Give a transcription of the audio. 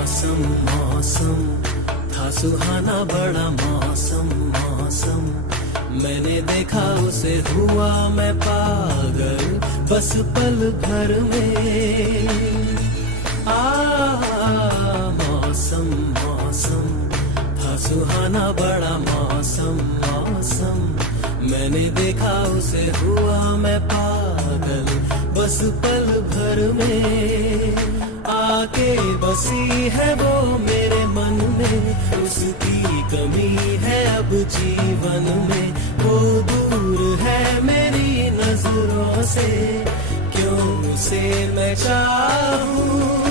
मौसम मौसम था सुहाना बड़ा मौसम मौसम, मैंने देखा उसे हुआ मैं पागल बस पल भर में। मौसम मौसम था सुहाना बड़ा मौसम मौसम, मैंने देखा उसे हुआ मैं पागल बस पल भर में। आके बसी है वो मेरे मन में, उसकी कमी है अब जीवन में। वो दूर है मेरी नजरों से, क्यों उसे मैं चाहूं।